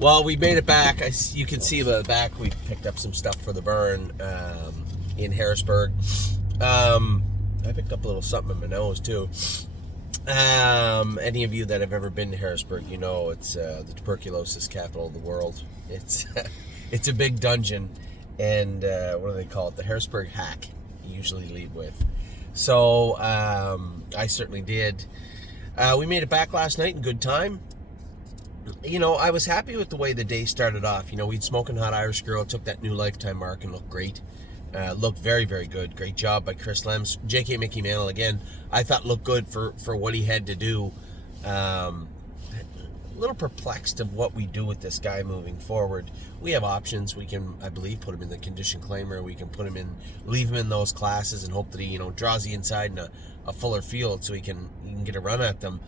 Well, we made it back. You can see the back. We picked up some stuff for the burn in Harrisburg. I picked up a little something in my nose too. Any of you that have ever been to Harrisburg, you know it's the tuberculosis capital of the world. It's it's a big dungeon, and what do they call it? The Harrisburg hack. You usually leave with. So I certainly did. We made it back last night in good time. You know, I was happy with the way the day started off. You know, we'd Smoking Hot Irish Girl, took that new lifetime mark and looked great. Looked very, very good. Great job by Chris Lems. J.K. Mickey Mantle, again, I thought looked good for what he had to do. A little perplexed of what we do with this guy moving forward. We have options. We can, I believe, put him in the condition claimer. We can put him in, leave him in those classes and hope that he, you know, draws the inside in a fuller field so he can get a run at them.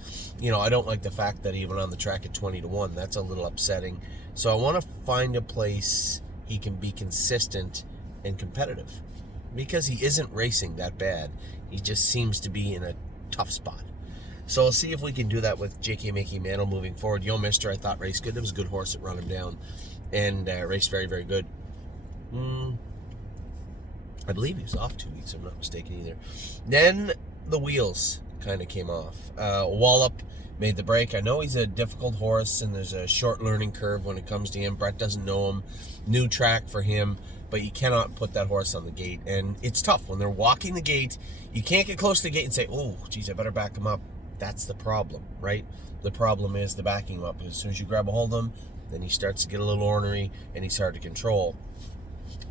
You know, I don't like the fact that he went on the track at 20-1. That's a little upsetting. So I want to find a place he can be consistent and competitive, because he isn't racing that bad. He just seems to be in a tough spot. So we'll see if we can do that with J.K. Mickey Mantle moving forward. Yo Mister, I thought raced good. There was a good horse that run him down and raced very, very good. I believe he was off 2 weeks, if I'm not mistaken either. Then the wheels kind of came off. Wallop made the break. I know he's a difficult horse and there's a short learning curve when it comes to him. Brett doesn't know him. New track for him, but you cannot put that horse on the gate. And it's tough when they're walking the gate. You can't get close to the gate and say, oh, geez, I better back him up. That's the problem, right? The problem is the backing him up. As soon as you grab a hold of him, then he starts to get a little ornery and he's hard to control.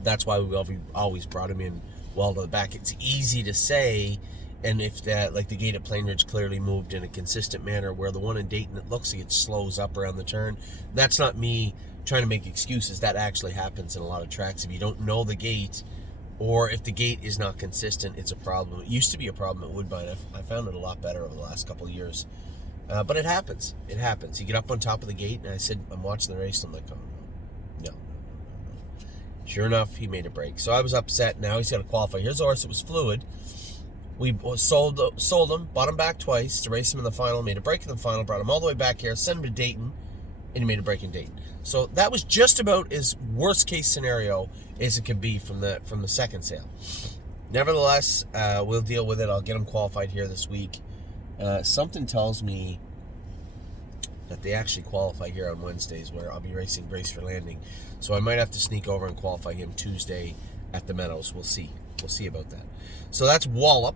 That's why we always brought him in well to the back. It's easy to say, and if that, like the gate at Plainridge clearly moved in a consistent manner, where the one in Dayton, it looks like it slows up around the turn. That's not me trying to make excuses. That actually happens in a lot of tracks. If you don't know the gate, or if the gate is not consistent, it's a problem. It used to be a problem at Woodbine. I found it a lot better over the last couple of years. But it happens. It happens. You get up on top of the gate, and I said, I'm watching the race, and I'm like, oh, no. Sure enough, he made a break. So I was upset. Now he's got to qualify. Here's a horse that was fluid. We sold him, bought him back twice to race him in the final, made a break in the final, brought him all the way back here, sent him to Dayton, and he made a break in Dayton. So that was just about as worst case scenario as it could be from the second sale. Nevertheless, we'll deal with it. I'll get him qualified here this week. Something tells me that they actually qualify here on Wednesdays, where I'll be racing Grace for Landing. So I might have to sneak over and qualify him Tuesday at the Meadows. We'll see. We'll see about that. So that's Wallop.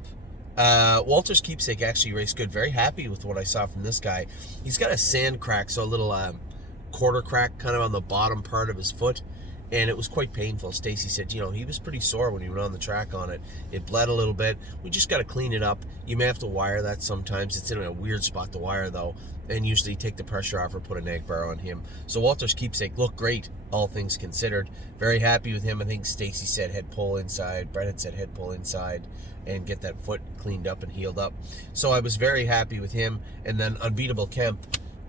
Walter's Keepsake actually raced good. Very happy with what I saw from this guy. He's got a sand crack, so a little quarter crack kind of on the bottom part of his foot, and it was quite painful. Stacy said, you know, he was pretty sore when he went on the track on it. It bled a little bit. We just got to clean it up. You may have to wire that sometimes. It's in a weird spot to wire, though, and usually take the pressure off or put a nag bar on him. So Walter's Keepsake looked great, all things considered. Very happy with him. I think Stacy said head pull inside. Brett had said head pull inside and get that foot cleaned up and healed up. So I was very happy with him. And then Unbeatable Kemp,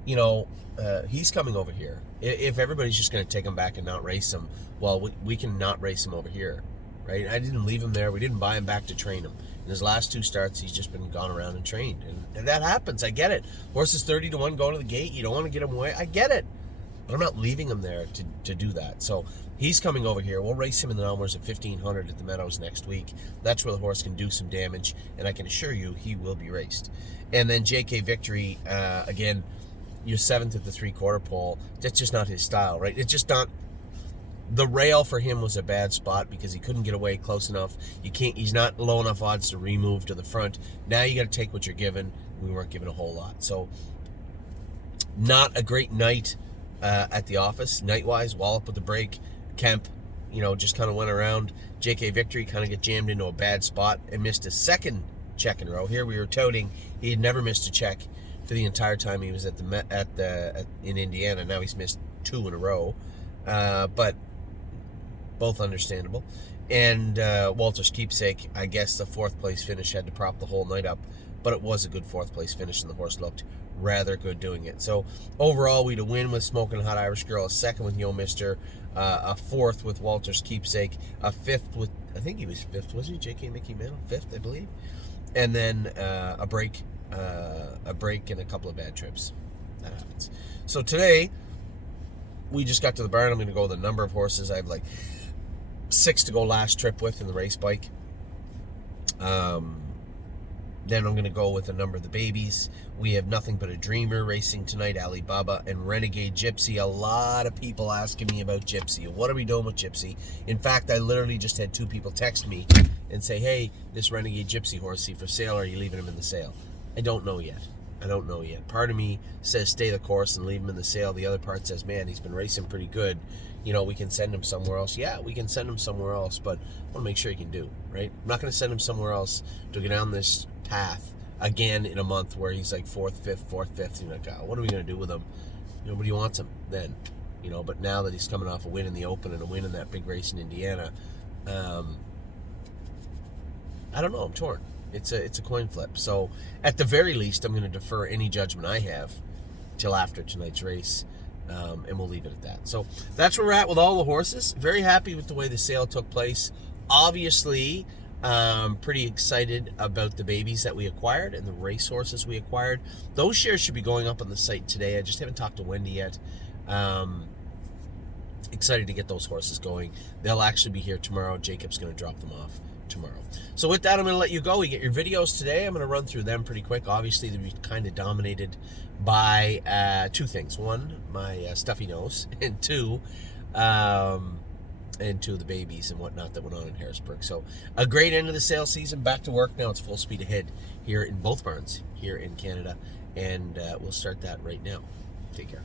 you know, he's coming over here. If everybody's just going to take him back and not race him, well, we can not race him over here, right? I didn't leave him there. We didn't buy him back to train him. In his last two starts, he's just been gone around and trained. And that happens. I get it. Horse is 30-1 going to the gate. You don't want to get him away. I get it. But I'm not leaving him there to do that. So he's coming over here. We'll race him in the numbers at 1,500 at the Meadows next week. That's where the horse can do some damage. And I can assure you he will be raced. And then JK Victory, again, you're 7th at the 3/4 pole. That's just not his style, right? It's just not. The rail for him was a bad spot because he couldn't get away close enough. He's not low enough odds to remove to the front. Now you got to take what you're given. We weren't given a whole lot. So not a great night at the office. Night-wise, Wallop with the break. Kemp, you know, just kind of went around. JK Victory kind of got jammed into a bad spot and missed a second check in a row. Here we were touting he had never missed a check for the entire time he was in Indiana. Now he's missed 2 in a row, but both understandable. And Walter's Keepsake, I guess the 4th place finish had to prop the whole night up, but it was a good 4th place finish, and the horse looked rather good doing it. So overall, we had a win with Smoking Hot Irish Girl, a 2nd with Yo Mister, a 4th with Walter's Keepsake, a 5th with, I think he was 5th, was he? J.K. Mickey Mantle, 5th, I believe. And then a break and a couple of bad trips. That happens. So today, we just got to the barn. I'm going to go with a number of horses. I have like 6 to go last trip with in the race bike. Then I'm going to go with a number of the babies. We have Nothing But a Dreamer racing tonight, Alibaba, and Renegade Gypsy. A lot of people asking me about Gypsy. What are we doing with Gypsy? In fact, I literally just had 2 people text me and say, hey, this Renegade Gypsy horse, is he for sale, or are you leaving him in the sale? I don't know yet. Part of me says stay the course and leave him in the sale. The other part says, man, he's been racing pretty good. You know, we can send him somewhere else. Yeah, we can send him somewhere else, but I want to make sure he can do, right? I'm not going to send him somewhere else to go down this path again in a month where he's like 4th, 5th. You're like, oh, what are we going to do with him? Nobody wants him then, you know. But now that he's coming off a win in the Open and a win in that big race in Indiana, I don't know. I'm torn. It's a coin flip. So at the very least, I'm going to defer any judgment I have till after tonight's race, and we'll leave it at that. So that's where we're at with all the horses. Very happy with the way the sale took place. Obviously, pretty excited about the babies that we acquired and the race horses we acquired. Those shares should be going up on the site today. I just haven't talked to Wendy yet. Excited to get those horses going. They'll actually be here tomorrow. Jacob's going to drop them off tomorrow. So with that, I'm going to let you go. We get your videos today. I'm going to run through them pretty quick. Obviously, they'll be kind of dominated by 2 things. 1, my stuffy nose, and 2, the babies and whatnot that went on in Harrisburg. So a great end of the sale season. Back to work now. It's full speed ahead here in both barns here in Canada, and we'll start that right now. Take care.